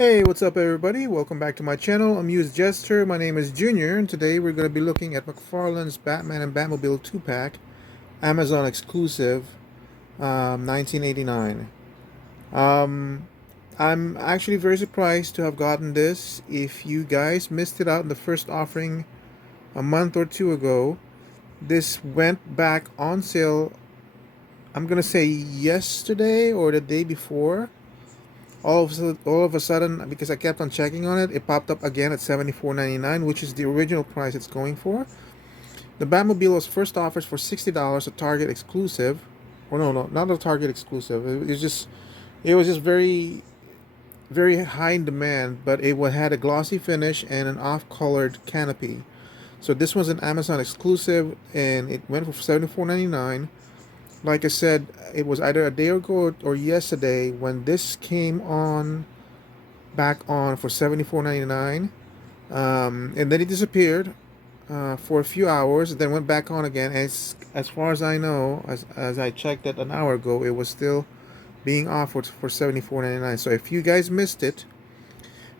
Hey, what's up everybody? Welcome back to my channel. I'm Used Jester. My name is Junior, and today we're going to be looking at McFarlane's Batman and Batmobile 2-pack, Amazon exclusive, 1989. Um, I'm actually very surprised to have gotten this. If you guys missed it out in the first offering a month or two ago, this went back on sale, I'm going to say yesterday or the day before. All of a sudden, because I kept on checking on it, it popped up again at $74.99, which is the original price it's going for. The Batmobile was first offered for $60, a Target exclusive. Or no, not a Target exclusive. It was just very, very high in demand, but it had a glossy finish and an off-colored canopy. So this was an Amazon exclusive, and it went for $74.99. Like I said, it was either a day ago or yesterday when this came on back on for $74.99, and then it disappeared for a few hours, then went back on again. As far as I know, as I checked it an hour ago, it was still being offered for $74.99. So if you guys missed it,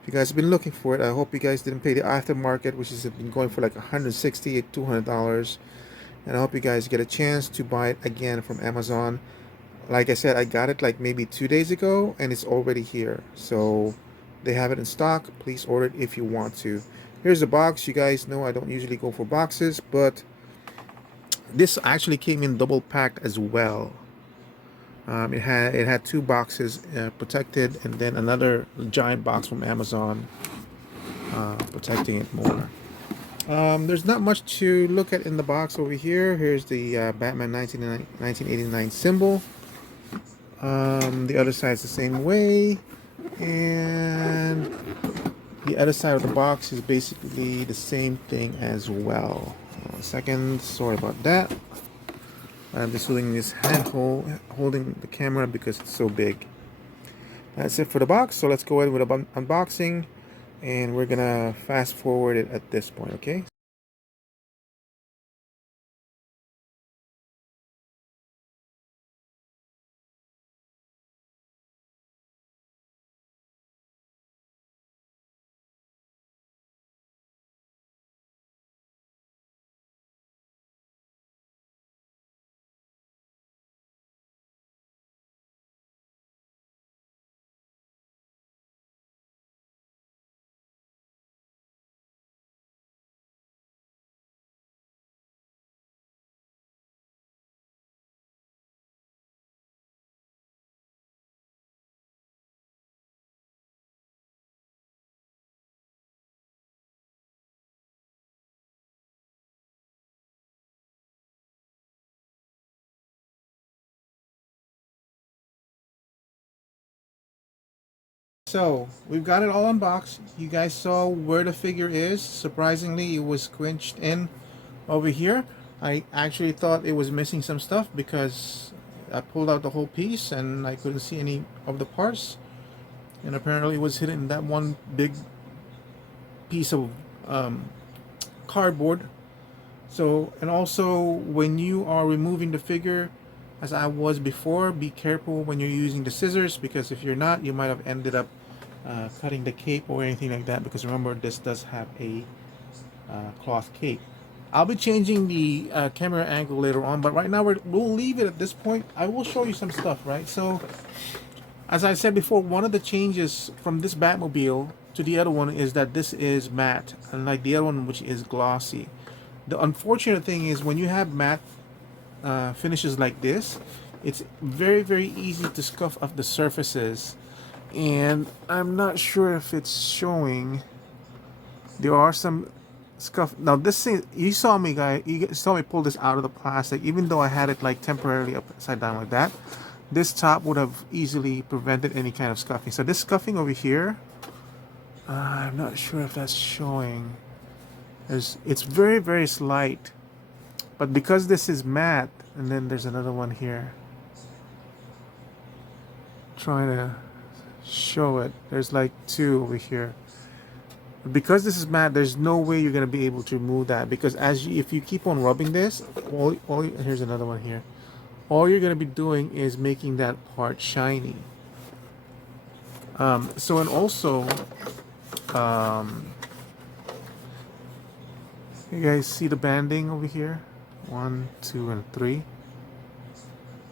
if you guys have been looking for it, I hope you guys didn't pay the aftermarket, which has been going for like $160 $200. And I hope you guys get a chance to buy it again from Amazon. Like I said, I got it like maybe 2 days ago, and it's already here. So they have it in stock. Please order it if you want to. Here's the box. You guys know I don't usually go for boxes, but this actually came in double packed as well. It had two boxes protected, and then another giant box from Amazon protecting it more. There's not much to look at in the box over here. Here's the Batman 1989 symbol. The other side's the same way, and the other side of the box is basically the same thing as well. One second, sorry about that. I'm just holding this holding the camera because it's so big. That's it for the box. So let's go ahead with an unboxing, and we're gonna fast forward it at this point, okay? So we've got it all unboxed. You guys saw where the figure is. Surprisingly, it was squinched in over here. I actually thought it was missing some stuff because I pulled out the whole piece and I couldn't see any of the parts. And apparently it was hidden in that one big piece of cardboard. So, and also when you are removing the figure, as I was before, be careful when you're using the scissors, because if you're not, you might have ended up cutting the cape or anything like that, because remember, this does have a cloth cape. I'll be changing the camera angle later on, but right now we'll leave it at this point. I will show you some stuff, right? So, as I said before, one of the changes from this Batmobile to the other one is that this is matte, unlike the other one, which is glossy. The unfortunate thing is when you have matte finishes like this, it's very, very easy to scuff up the surfaces. And I'm not sure if it's showing. There are some scuff. Now this thing, you saw me pull this out of the plastic, even though I had it like temporarily upside down like that. This top would have easily prevented any kind of scuffing. So this scuffing over here, I'm not sure if that's showing. It's very, very slight. But because this is matte, and then there's another one here. Trying to show it. There's like two over here. Because this is matte, there's no way you're going to be able to remove that, because if you keep on rubbing this, here's another one here. All you're going to be doing is making that part shiny. So and also, um, you guys see the banding over here? 1, 2, and 3.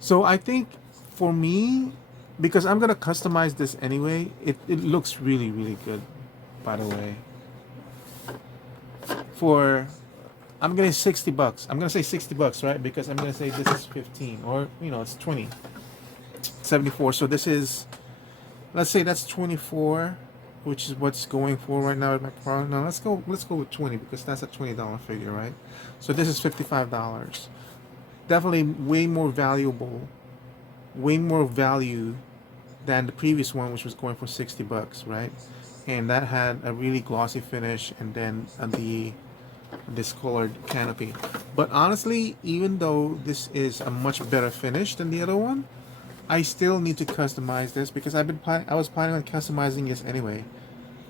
So I think for me, because I'm gonna customize this anyway, it looks really, really good, by the way. For I'm gonna say $60. I'm gonna say $60, right? Because I'm gonna say this is 15, or it's 20. 74. So this is, let's say that's 24, which is what's going for right now at McFarlane. Now let's go with 20 because that's a $20 figure, right? So this is $55. Definitely way more valuable, way more value than the previous one, which was going for $60, right? And that had a really glossy finish, and then the discolored canopy. But honestly, even though this is a much better finish than the other one, I still need to customize this because I was planning on customizing this anyway.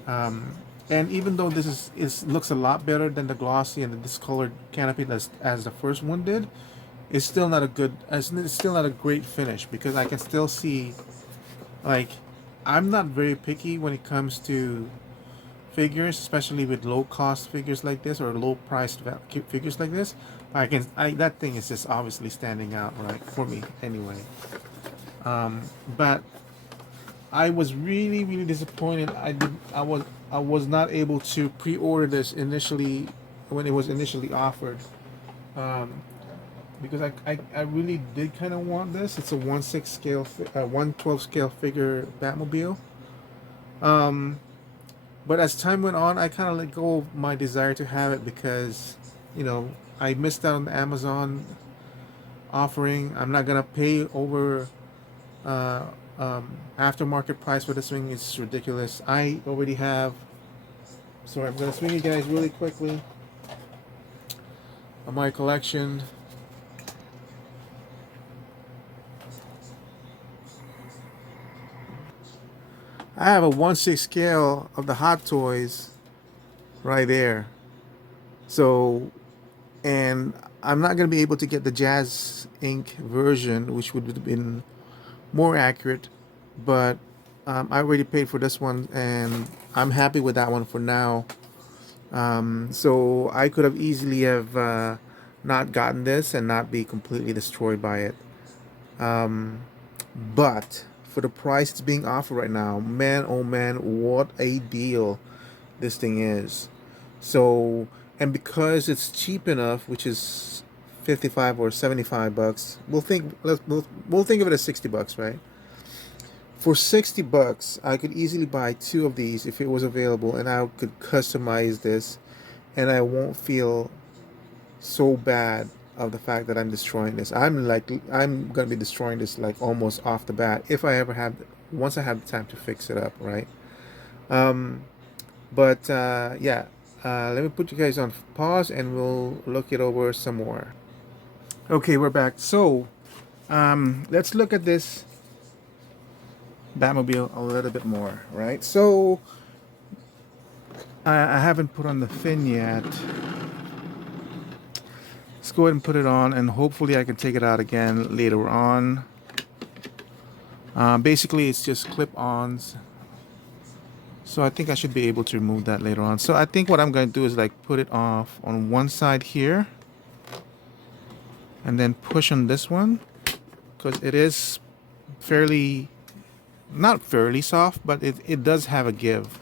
And even though this looks a lot better than the glossy and the discolored canopy as the first one did, it's still not a good. It's still not a great finish because I can still see, like, I'm not very picky when it comes to figures, especially with low cost figures like this or low priced figures like this. That thing is just obviously standing out, right, for me anyway. But I was really, really disappointed. I was not able to pre-order this initially when it was initially offered, because I really did kind of want this. It's a 1/6 scale, 1/12 scale figure Batmobile. But as time went on, I kind of let go of my desire to have it because, I missed out on the Amazon offering. I'm not gonna pay over uh, aftermarket price for this thing. Is ridiculous. I already have. So I'm gonna swing you guys really quickly on my collection. I have a 1/6 scale of the Hot Toys right there. So, and I'm not gonna be able to get the Jazz Ink version, which would have been more accurate, but I already paid for this one, and I'm happy with that one for now. So I could have easily have not gotten this and not be completely destroyed by it. But for the price it's being offered right now, man, oh man, what a deal this thing is. So, and because it's cheap enough, which is 55 or $75, we'll think of it as $60, right? For $60, I could easily buy two of these if it was available, and I could customize this, and I won't feel so bad of the fact that I'm destroying this. I'm gonna be destroying this like almost off the bat if I ever have once I have the time to fix it up, right? Um, but yeah, let me put you guys on pause and we'll look it over some more. Okay, we're back. So let's look at this Batmobile a little bit more, right? So I haven't put on the fin yet. Let's go ahead and put it on, and hopefully I can take it out again later on. Basically, it's just clip-ons. So I think I should be able to remove that later on. So I think what I'm going to do is like put it off on one side here, and then push on this one, because it is fairly, not fairly soft, but it does have a give.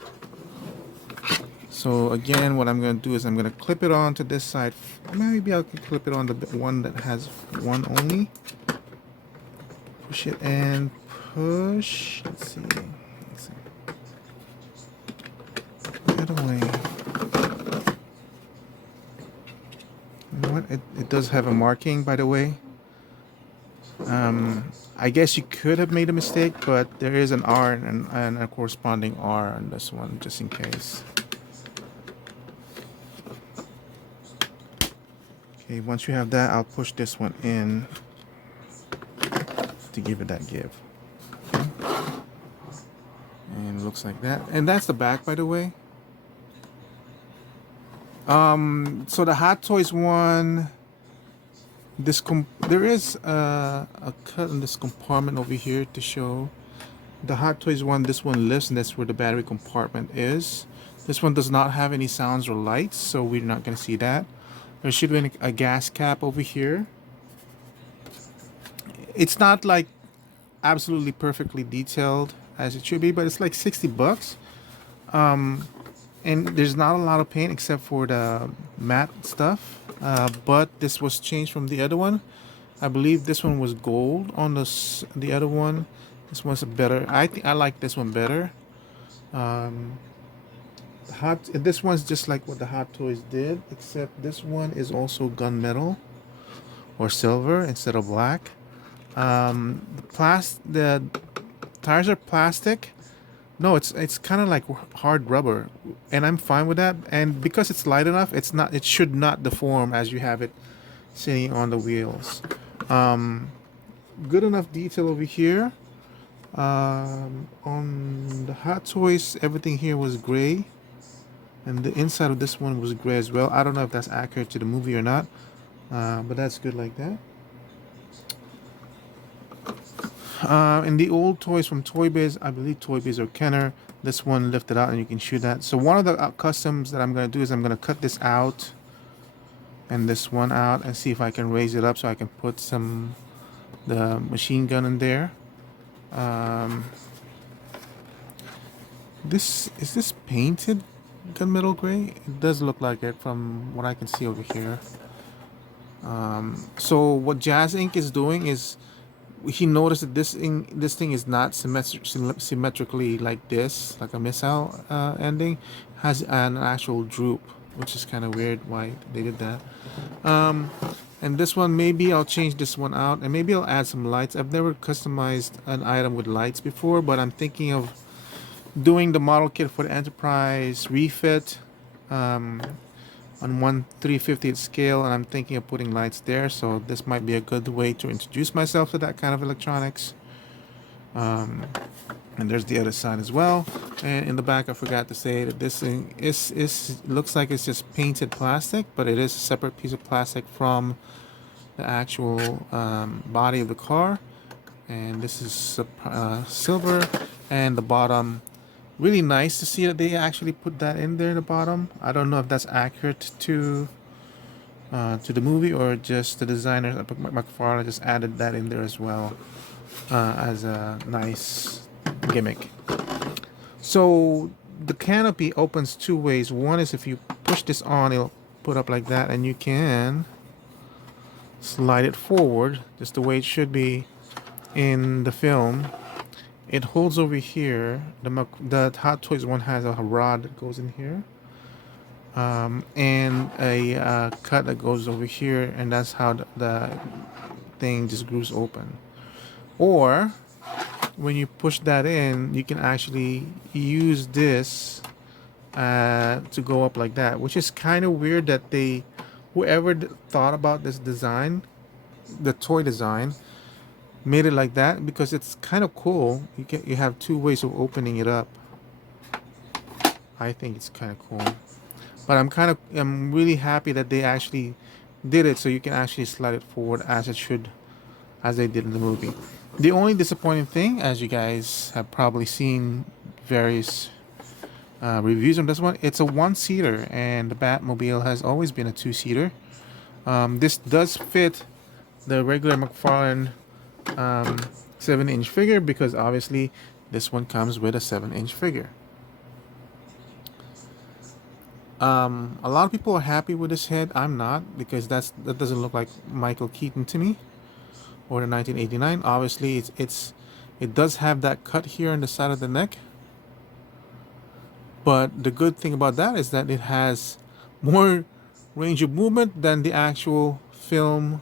So again, what I'm going to do is I'm going to clip it on to this side. Maybe I can clip it on the one that has one only. Push it and push. Let's see. That away. You know what? It does have a marking, by the way. I guess you could have made a mistake, but there is an R and a corresponding R on this one, just in case. Okay, once you have that, I'll push this one in to give it that give. Okay. And it looks like that. And that's the back, by the way. So the Hot Toys one, there is a cut in this compartment over here to show. The Hot Toys one, this one lifts, and that's where the battery compartment is. This one does not have any sounds or lights, so we're not going to see that. There should be a gas cap over here. It's not like absolutely perfectly detailed as it should be, but it's like 60 bucks. And there's not a lot of paint except for the matte stuff. But this was changed from the other one. I believe this one was gold on the other one. This one's better. I think I like this one better. Um, this one's just like what the Hot Toys did, except this one is also gunmetal or silver instead of black. The tires are plastic. No, it's kind of like hard rubber, and I'm fine with that. And because it's light enough, it should not deform as you have it sitting on the wheels. Um, Good enough detail over here. On the Hot Toys, everything here was gray, and the inside of this one was gray as well. I don't know if that's accurate to the movie or not, but that's good like that. In the old toys from Toy Biz, I believe Toy Biz or Kenner, this one lifted out and you can shoot that. So one of the customs that I'm going to do is I'm going to cut this out and this one out and see if I can raise it up so I can put the machine gun in there. Is this painted gunmetal gray? It does look like it from what I can see over here. So what Jazz Ink is doing is he noticed that this thing is not symmetrically like this, like a missile ending, has an actual droop, which is kind of weird why they did that. And this one, maybe I'll change this one out, and maybe I'll add some lights. I've never customized an item with lights before, but I'm thinking of doing the model kit for the Enterprise refit on 1/350th scale, and I'm thinking of putting lights there, so this might be a good way to introduce myself to that kind of electronics. And there's the other side as well. And in the back, I forgot to say that this thing looks like it's just painted plastic, but it is a separate piece of plastic from the actual body of the car. And this is silver, and the bottom. Really nice to see that they actually put that in there in the bottom. I don't know if that's accurate to the movie or just the designer McFarlane just added that in there as well as a nice gimmick. So the canopy opens two ways. One is if you push this on, it'll put up like that, and you can slide it forward just the way it should be in the film. It holds over here. The Hot Toys one has a rod that goes in here, and a cut that goes over here, and that's how the thing just grooves open. Or when you push that in, you can actually use this to go up like that, which is kind of weird that whoever thought about this design, the toy design, made it like that, because it's kind of cool. You have two ways of opening it up. I think it's kind of cool, but I'm really happy that they actually did it so you can actually slide it forward as they did in the movie. The only disappointing thing, as you guys have probably seen various reviews on this one, it's a one-seater, and the Batmobile has always been a two-seater. This does fit the regular McFarlane 7-inch figure, because obviously this one comes with a 7-inch figure. A lot of people are happy with this head. I'm not, because that doesn't look like Michael Keaton to me, or the 1989. Obviously it does have that cut here on the side of the neck, but the good thing about that is that it has more range of movement than the actual film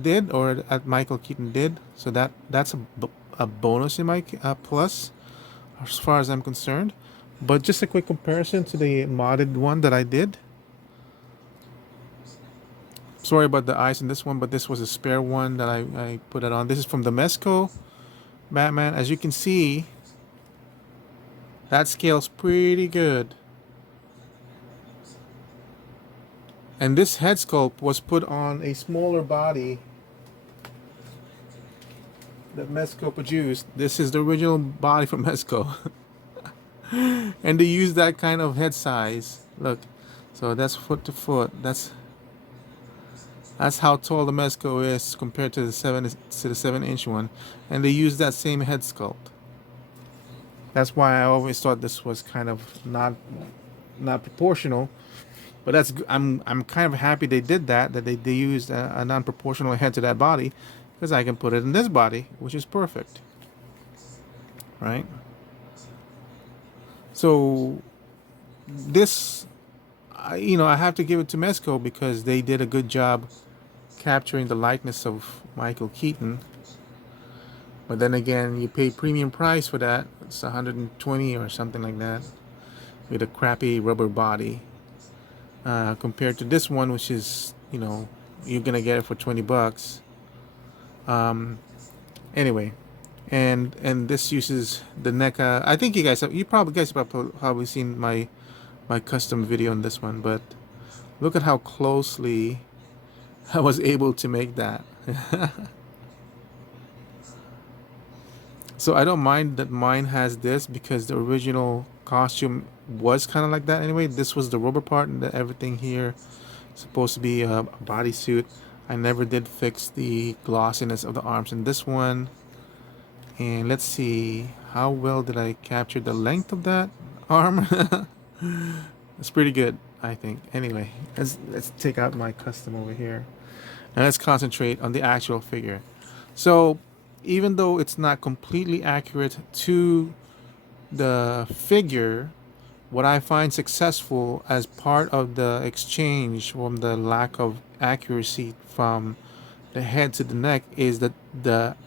did, or that Michael Keaton did. So that's a bonus in my plus as far as I'm concerned. But just a quick comparison to the modded one that I did. Sorry about the eyes in this one, but this was a spare one that I put it on. This is from the Mezco Batman. As you can see, that scales pretty good. And this head sculpt was put on a smaller body that Mezco produced. This is the original body from Mezco. And they use that kind of head size. Look, so that's foot to foot. That's how tall the Mezco is compared to the 7-inch one, and they use that same head sculpt. That's why I always thought this was kind of not proportional. But I'm kind of happy they did that. That they used a non-proportional head to that body, because I can put it in this body, which is perfect, right? So this, I have to give it to Mezco because they did a good job capturing the likeness of Michael Keaton. But then again, you pay premium price for that. It's 120 or something like that, with a crappy rubber body, compared to this one, which is, you're gonna get it for $20. Anyway, and this uses the NECA. I think you probably have probably seen my custom video on this one, but look at how closely I was able to make that. So I don't mind that mine has this, because the original costume was kind of like that anyway. This was the rubber part, and everything here is supposed to be a bodysuit. I never did fix the glossiness of the arms in this one. And let's see, how well did I capture the length of that arm? It's pretty good, I think. Anyway, let's take out my custom over here, and let's concentrate on the actual figure. So even though it's not completely accurate to the figure, what I find successful as part of the exchange from the lack of accuracy from the head to the neck is the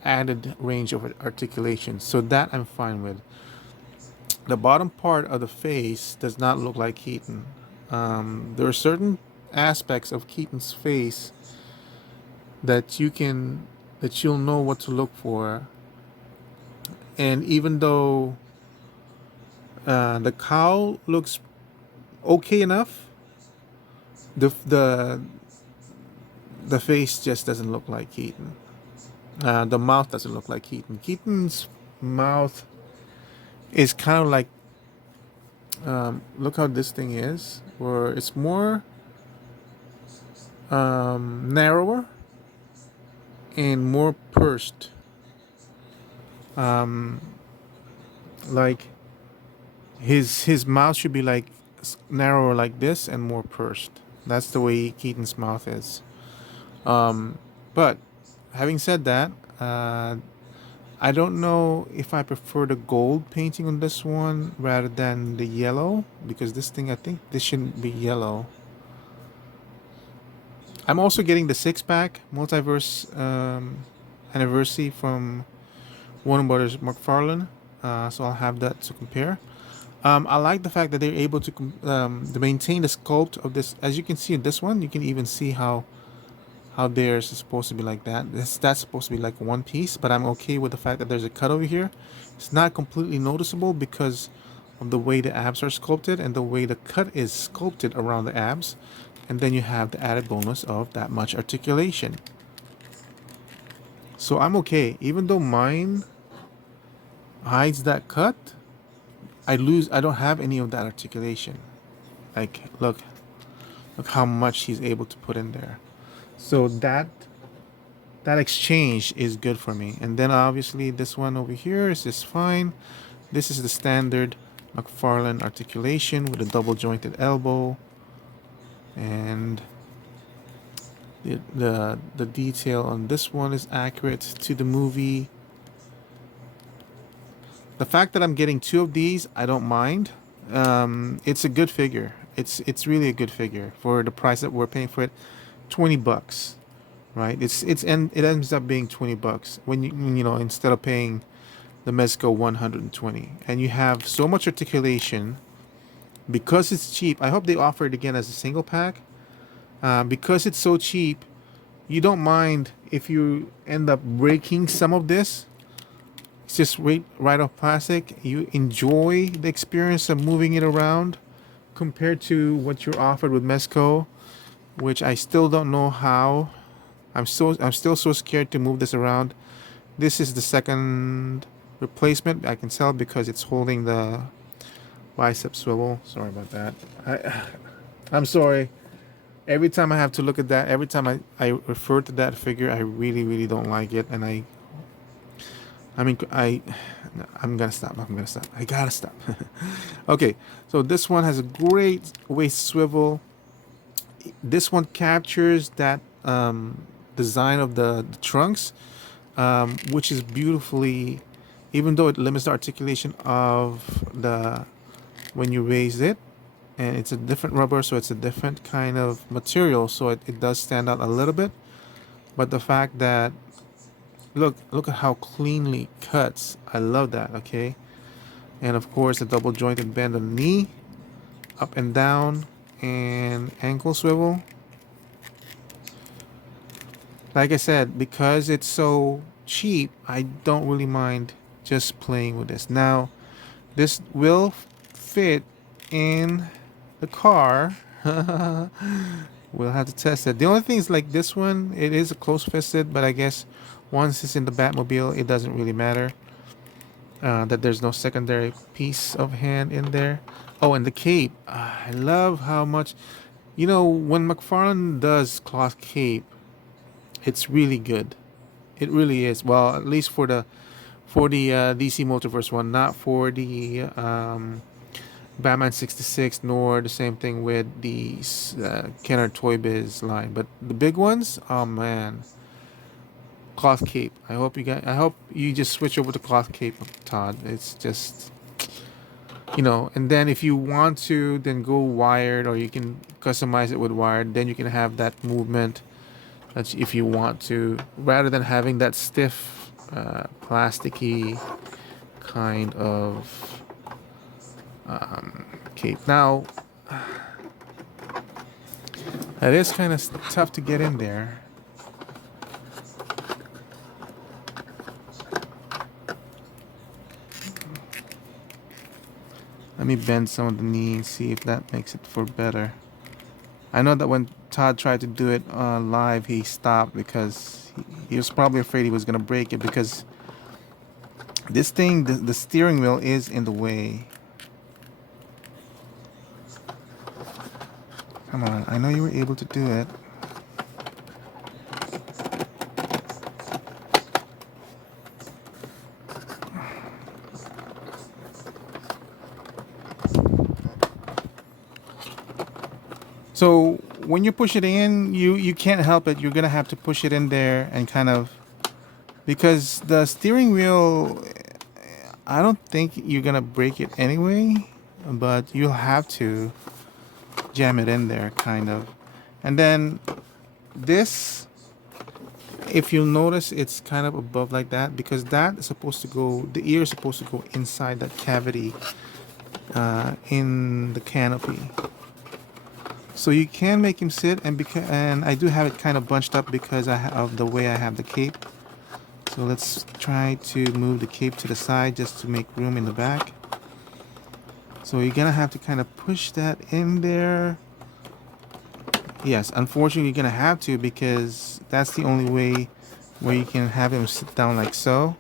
added range of articulation. So that I'm fine with. The bottom part of the face does not look like Keaton. There are certain aspects of Keaton's face that you'll know what to look for. And even though the cowl looks okay enough, the face just doesn't look like Keaton. The mouth doesn't look like Keaton. Keaton's mouth is kind of like, look how this thing is, where it's more narrower and more pursed. Like his mouth should be like narrower like this and more pursed. That's the way Keaton's mouth is. But having said that, I don't know if I prefer the gold painting on this one rather than the yellow, because this thing, I think this shouldn't be yellow. I'm also getting the 6-pack multiverse anniversary from Warner Brothers McFarlane, so I'll have that to compare. I like the fact that they're able to maintain the sculpt of this. As you can see in this one, you can even see how theirs is supposed to be like that. That's supposed to be like one piece, but I'm okay with the fact that there's a cut over here. It's not completely noticeable because of the way the abs are sculpted and the way the cut is sculpted around the abs. And then you have the added bonus of that much articulation. So I'm okay. Even though mine hides that cut, I don't have any of that articulation. Like, look how much he's able to put in there. So that exchange is good for me. And then obviously this one over here is just fine. This is the standard McFarlane articulation with a double jointed elbow. And the detail on this one is accurate to the movie. The fact that I'm getting 2 of these, I don't mind. It's a good figure. It's really a good figure for the price that we're paying for it. $20, right? It ends up being $20 when you instead of paying the Mezco 120, and you have so much articulation. Because it's cheap, I hope they offer it again as a single pack. Because it's so cheap, you don't mind if you end up breaking some of this. It's just right off plastic. You enjoy the experience of moving it around compared to what you're offered with Mezco, which I still don't know how. I'm still so scared to move this around This is the second replacement. I can tell because it's holding the bicep swivel. Sorry about that. I'm sorry. Every time I have to look at that, every time I refer to that figure, I really, really don't like it. And I mean, I'm gonna stop. I'm gonna stop. I gotta stop. Okay, so this one has a great waist swivel. This one captures that design of the trunks, which is beautifully, even though it limits the articulation of the when you raise it, and it's a different rubber, so it's a different kind of material, so it does stand out a little bit. But the fact that look at how cleanly it cuts, I love that. Okay, and of course the double jointed bend on the knee, up and down, and ankle swivel. Like I said, because it's so cheap, I don't really mind just playing with this. Now, this will fit in the car. We'll have to test it. The only thing is, like this one, it is a close fisted, but I guess once it's in the Batmobile, it doesn't really matter that there's no secondary piece of hand in there. Oh, and the cape. I love how much, when McFarlane does cloth cape, it's really good. It really is. Well, at least for the DC Multiverse one, not for the Batman 66, nor the same thing with the Kenner Toy Biz line. But the big ones, oh man, cloth cape. I hope you just switch over to cloth cape, Todd. It's just, and then if you want to, then go wired, or you can customize it with wired. Then you can have that movement. That's if you want to, rather than having that stiff, plasticky kind of cape. Now, it is kind of tough to get in there. Let me bend some of the knee and see if that makes it for better. I know that when Todd tried to do it live, he stopped because he was probably afraid he was going to break it, because this thing, the steering wheel is in the way. Come on, I know you were able to do it. So when you push it in, you can't help it. You're gonna have to push it in there and kind of, because the steering wheel, I don't think you're gonna break it anyway, but you'll have to jam it in there, kind of. And then this, if you'll notice, it's kind of above like that, because that is supposed to go, the ear is supposed to go inside that cavity in the canopy. So you can make him sit, and I do have it kind of bunched up because of the way I have the cape. So let's try to move the cape to the side just to make room in the back. So you're gonna have to kind of push that in there. Yes, unfortunately you're gonna have to, because that's the only way where you can have him sit down like so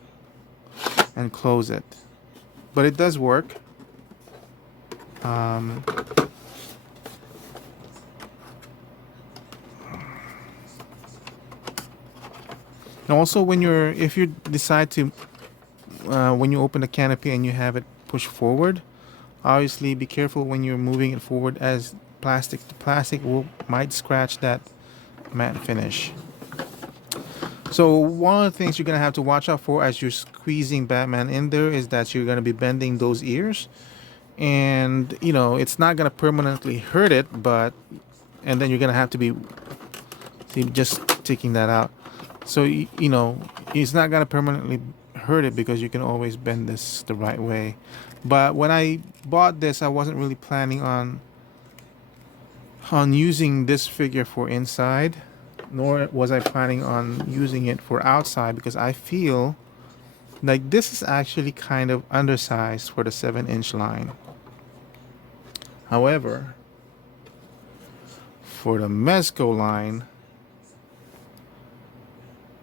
and close it. But it does work. And also, if you decide to, when you open the canopy and you have it push forward, obviously be careful when you're moving it forward, as the plastic might scratch that matte finish. So one of the things you're gonna have to watch out for as you're squeezing Batman in there is that you're gonna be bending those ears, and it's not gonna permanently hurt it, and then you're gonna have to be just taking that out. So it's not gonna permanently hurt it, because you can always bend this the right way. But when I bought this, I wasn't really planning on using this figure for inside, nor was I planning on using it for outside, because I feel like this is actually kind of undersized for the 7-inch line. However, for the Mezco line,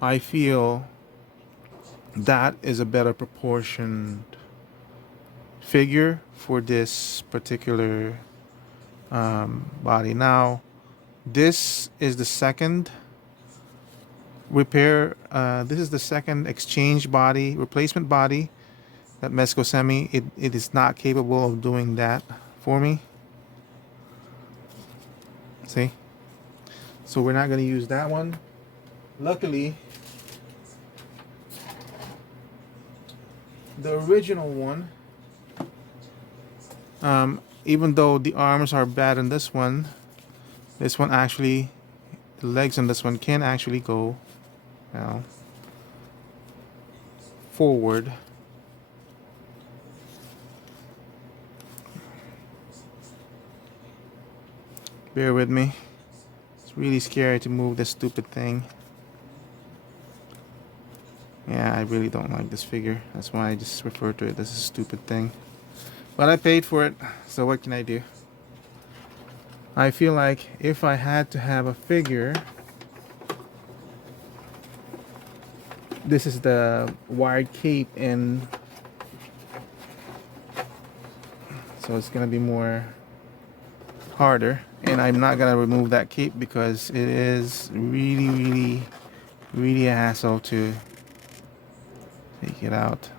I feel that is a better proportioned figure for this particular body. Now, this is the second repair. This is the second exchange body, replacement body that Mesco sent me. It is not capable of doing that for me. See? So we're not going to use that one. Luckily, the original one, even though the arms are bad in this one actually, the legs on this one can actually go now forward. Bear with me. It's really scary to move this stupid thing. Yeah, I really don't like this figure. That's why I just refer to it as a stupid thing. But I paid for it, so what can I do? I feel like if I had to have a figure, this is the wired cape, and so it's gonna be more harder. And I'm not gonna remove that cape because it is really a hassle to take it out.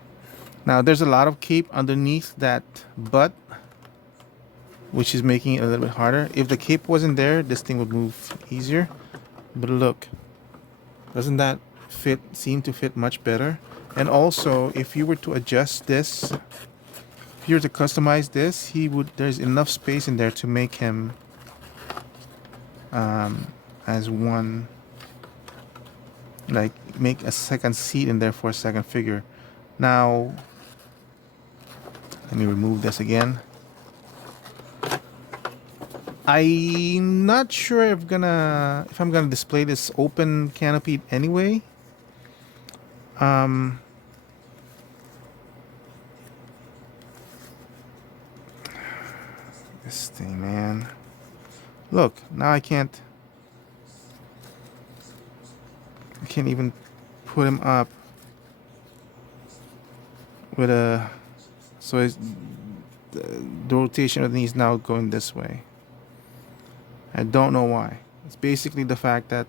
Now there's a lot of cape underneath that butt, which is making it a little bit harder. If the cape wasn't there, this thing would move easier. But look, doesn't that seem to fit much better? And also, if you were to adjust this, if you were to customize this, there's enough space in there to make him as one, like make a second seat in there for a second figure. Now, let me remove this again. I'm not sure if I'm gonna display this open canopy anyway. This thing, man. Look, now I can't even put him up with a, so the rotation of the knee is now going this way. I don't know why. It's basically the fact that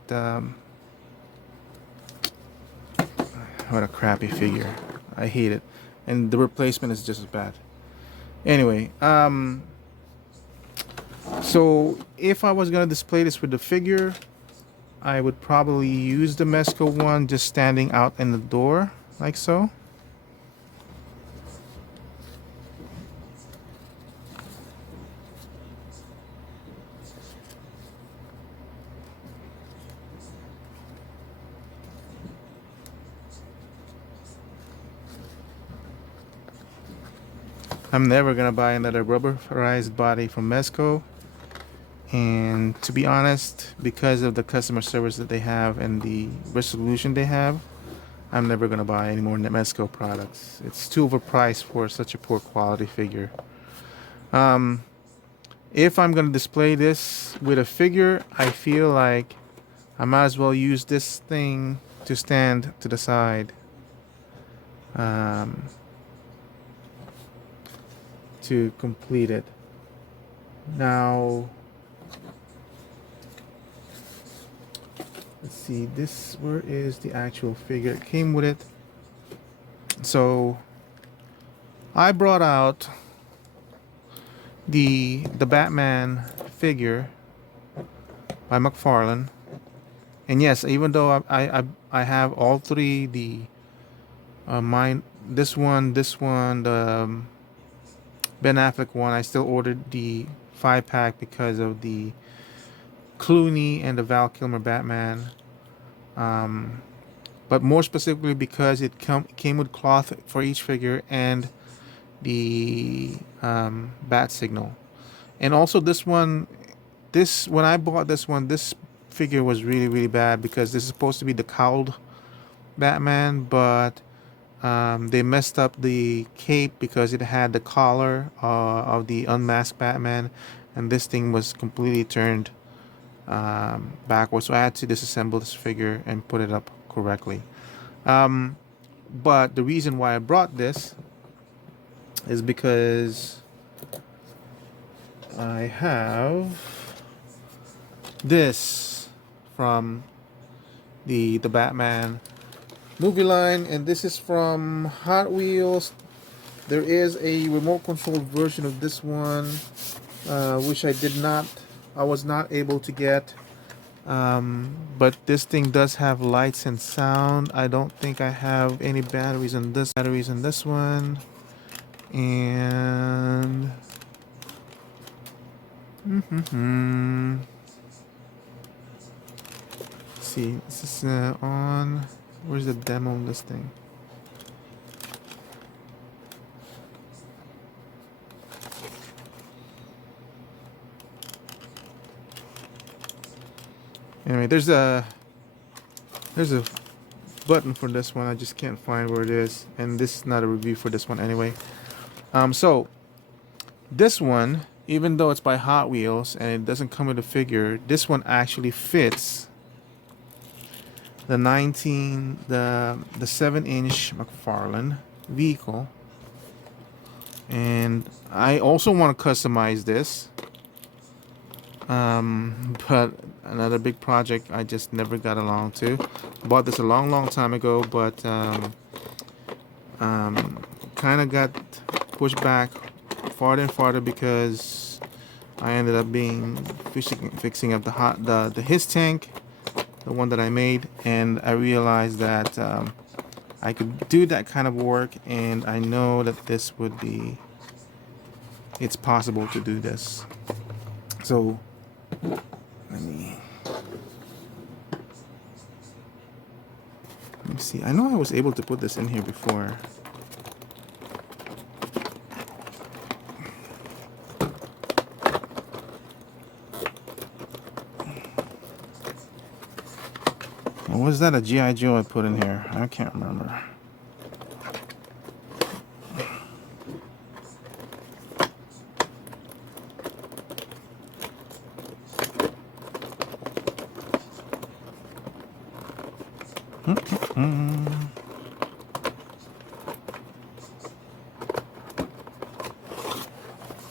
what a crappy figure. I hate it, and the replacement is just as bad. Anyway, so if I was gonna display this with the figure, I would probably use the Mesco one just standing out in the door like so. I'm never gonna buy another rubberized body from Mesco, and to be honest, because of the customer service that they have and the resolution they have, I'm never gonna buy any more Mesco products. It's too overpriced for such a poor quality figure. If I'm gonna display this with a figure, I feel like I might as well use this thing to stand to the side. To complete it. Now, let's see, where is the actual figure? It came with it. So I brought out the Batman figure by McFarlane, and yes, even though I have all three, the this one, the Ben Affleck one, I still ordered the 5-pack because of the Clooney and the Val Kilmer Batman. But more specifically because it came with cloth for each figure and the bat signal. And also this one, when I bought this one, this figure was really bad because this is supposed to be the cowled Batman, but they messed up the cape because it had the collar of the unmasked Batman, and this thing was completely turned backwards. So I had to disassemble this figure and put it up correctly. But the reason why I brought this is because I have this from the Batman movie line, and this is from Hot Wheels. There is a remote controlled version of this one, which I was not able to get. But this thing does have lights and sound. I don't think I have any batteries in this one, and let's see, this is on. Where's the demo of this thing? Anyway, there's a button for this one. I just can't find where it is, and this is not a review for this one anyway. So this one, even though it's by Hot Wheels and it doesn't come with a figure, this one actually fits the 7-inch McFarlane vehicle, and I also want to customize this. But another big project I just never got along to. Bought this a long time ago, but kind of got pushed back farther and farther because I ended up fixing up the his tank, the one that I made, and I realized that I could do that kind of work, and I know that it's possible to do this. So let me see. I know I was able to put this in here before. Or was that a G.I. Joe I put in here? I can't remember.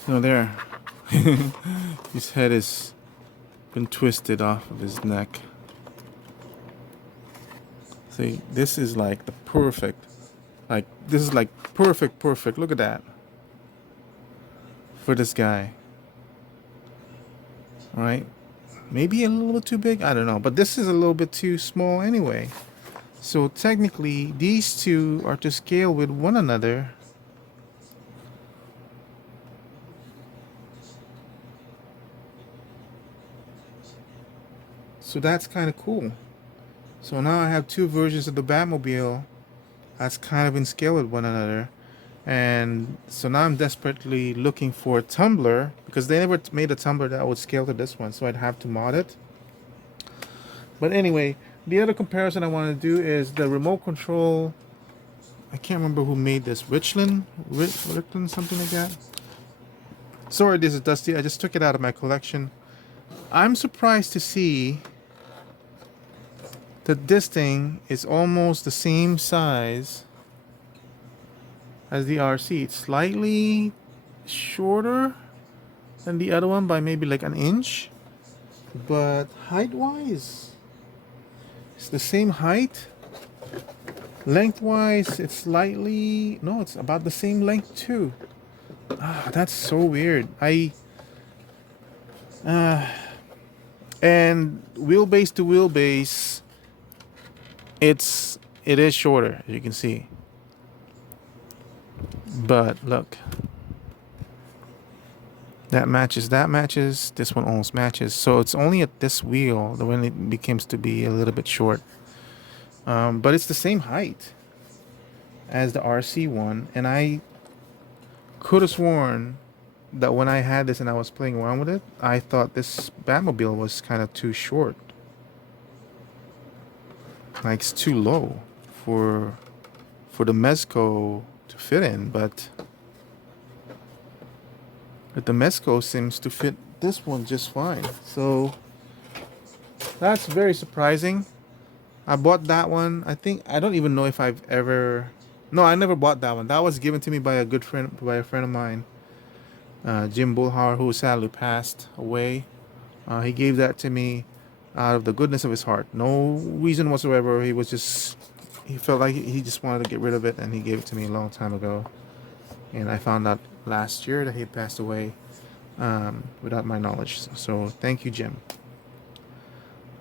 So there. His head has been twisted off of his neck. See, this is like the perfect. This is like perfect. Look at that. For this guy. Alright? Maybe a little bit too big, I don't know. But this is a little bit too small anyway. So technically, these two are to scale with one another. So that's kind of cool. So now I have two versions of the Batmobile that's kind of in scale with one another. And so now I'm desperately looking for a tumbler, because they never made a tumbler that would scale to this one, so I'd have to mod it. But anyway, the other comparison I want to do is the remote control. I can't remember who made this. Richland, something like that. Sorry, this is dusty. I just took it out of my collection. I'm surprised to see that this thing is almost the same size as the RC. It's slightly shorter than the other one by maybe like an inch, but height-wise, it's the same height. Length-wise, it's it's about the same length too. That's so weird. And wheelbase to wheelbase, it is shorter, as you can see. But look, that matches. This one almost matches. So it's only at this wheel that when it becomes to be a little bit short. But it's the same height as the RC one, and I could have sworn that when I had this and I was playing around with it, I thought this Batmobile was kind of too short. Like it's too low for the Mezco to fit in, but the Mezco seems to fit this one just fine. So that's very surprising. I bought that one. I think I don't even know if I've ever. No, I never bought that one. That was given to me by a good friend, by a friend of mine, Jim Bullhauer, who sadly passed away. He gave that to me out of the goodness of his heart. No reason whatsoever. He was just. He felt like he just wanted to get rid of it, and he gave it to me a long time ago. And I found out last year that he had passed away without my knowledge. So thank you, Jim.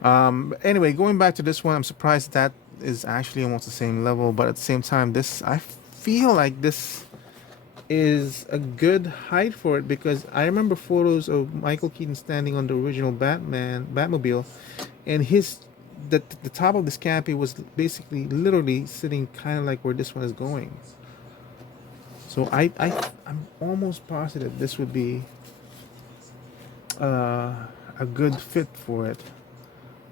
Anyway, going back to this one, I'm surprised that is actually almost the same level, but at the same time, this I feel like this is a good height for it because I remember photos of Michael Keaton standing on the original Batmobile, and the top of this canopy was basically literally sitting kind of like where this one is going. So I'm almost positive this would be a good fit for it.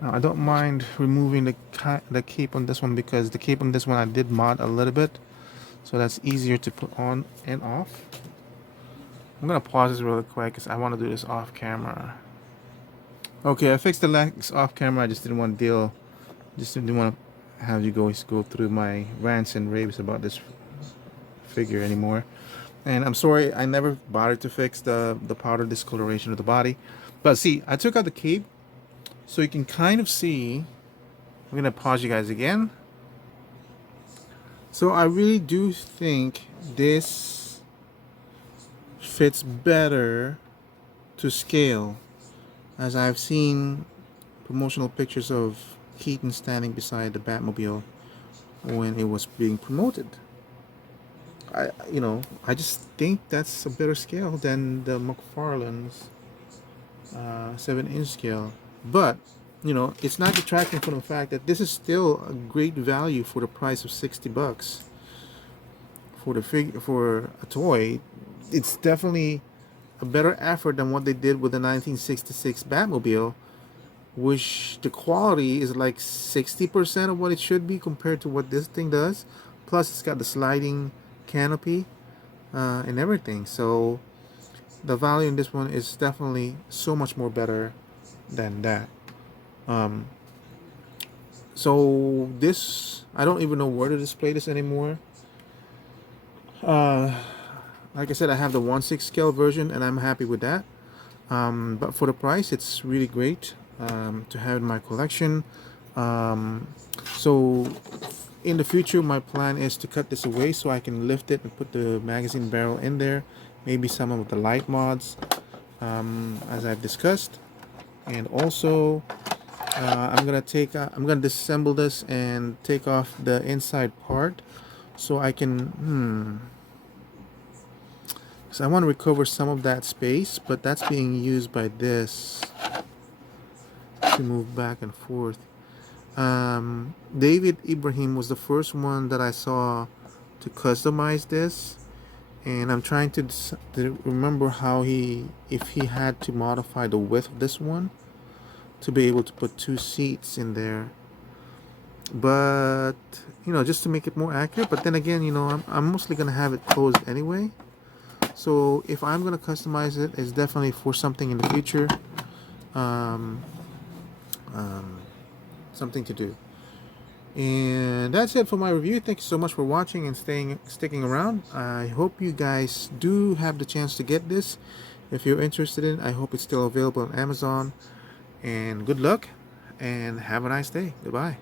Now, I don't mind removing the cape on this one because the cape on this one I did mod a little bit, so that's easier to put on and off. I'm gonna pause this really quick because I want to do this off camera. Okay, I fixed the legs off camera. I just didn't want to have you guys go through my rants and raves about this figure anymore. And I'm sorry I never bothered to fix the powder discoloration of the body. But see, I took out the cape so you can kind of see. I'm gonna pause you guys again. So I really do think this fits better to scale, as I've seen promotional pictures of Keaton standing beside the Batmobile when it was being promoted. I just think that's a better scale than the McFarlane's 7-inch scale. But it's not detracting from the fact that this is still a great value for the price of $60 for a toy. It's definitely a better effort than what they did with the 1966 Batmobile, which the quality is like 60% of what it should be compared to what this thing does. Plus, it's got the sliding canopy and everything. So the value in this one is definitely so much more better than that. So this, I don't even know where to display this anymore. Like I said, I have the 1/6 scale version and I'm happy with that. But for the price, it's really great to have in my collection. So in the future, my plan is to cut this away so I can lift it and put the magazine barrel in there. Maybe some of the light mods, as I've discussed. And also, I'm gonna disassemble this and take off the inside part so I can because I want to recover some of that space, but that's being used by this to move back and forth. David Ibrahim was the first one that I saw to customize this, and I'm trying to remember if he had to modify the width of this one to be able to put 2 seats in there, but just to make it more accurate. But then again, I'm mostly gonna have it closed anyway, so if I'm gonna customize it, it's definitely for something in the future, something to do. And that's it for my review. Thank you so much for watching and sticking around. I hope you guys do have the chance to get this. If you're interested in it, I hope it's still available on Amazon. And good luck and have a nice day. Goodbye.